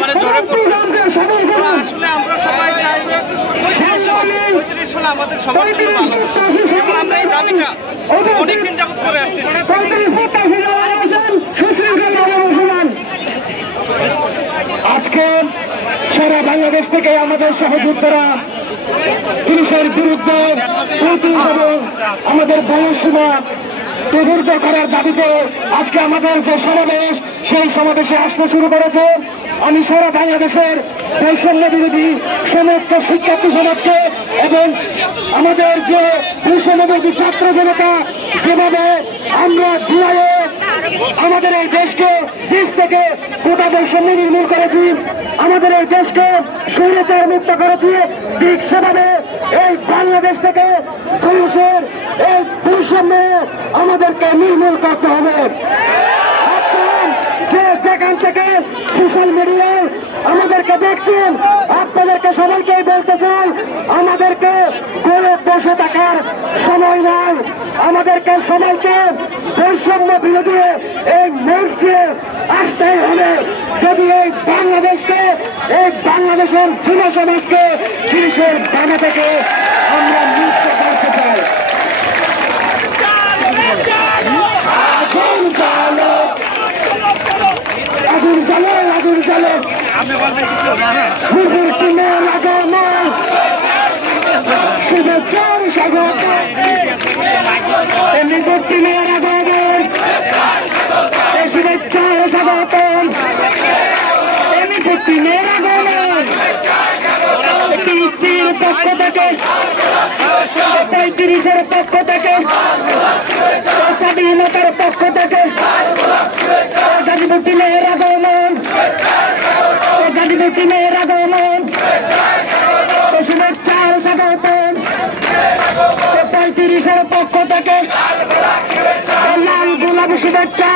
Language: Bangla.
মানে জোরে পড়তেছে। আসলে আমরা সবাই চাই 35 সালে আমাদের সবার জন্য ভালো, এবং আমরা এই দাবিটা অনেকদিন যাবত করে আসতেছি। আজকে সারা বাংলাদেশ থেকে আমাদের সহযোদ্ধারা পুলিশের বিরুদ্ধে আমাদের বয়সীমা প্রবর্ত করার দাবিতে আজকে আমাদের যে সমাবেশ, সেই সমাবেশে আসতে শুরু করেছে। আমি সারা বাংলাদেশের বৈষম্য বিরোধী সমস্ত শিক্ষার্থী সমাজকে এবং আমাদের যে বৈষম্য বিরোধী ছাত্র জনতা যেভাবে আমরা জুলাইয়ে আমাদের এই দেশকে দেশ থেকে কোটা বৈষম্য নির্মূল করেছি, আমাদের এই দেশকে স্বৈরাচার মুক্ত করেছি, ঠিক সেভাবে এই বাংলাদেশ থেকে পুলিশের এই বৈষম্য আমাদেরকে নির্মূল করতে হবে। যেখান থেকে সোশ্যাল মিডিয়ায় আমাদেরকে দেখছেন, আপনাদেরকে সবাইকে বলতে চাই, আমাদেরকে করে বসে থাকার সময় নাই। আমাদেরকে সবাইকে বৈষম্য বিরোধী এই মঞ্চে আসতেই হবে, যদি এই বাংলাদেশকে, এই বাংলাদেশের যুব সমাজকে পুলিশের বাধা থেকে আমরা মুক্ত করতে চাই। আগুন জ্বালো, আগুন জ্বালো, শুভেচ্ছার স্বাগত, নির্বর্তী মেয়ের আগমন, শুভেচ্ছার স্বাগত, নির্বর্তী মেয়ের আগমন, তিরিশের পক্ষ থেকে, 35-এর পক্ষ থেকে, স্বাধীনতার পক্ষ থেকে গাজীপুর মেয়ের আগমন, গাজীপুর মেয়ের আগমন, শুভেচ্ছার স্বাগত, 35-এর পক্ষ থেকে লাল গোলাপ শুভেচ্ছা।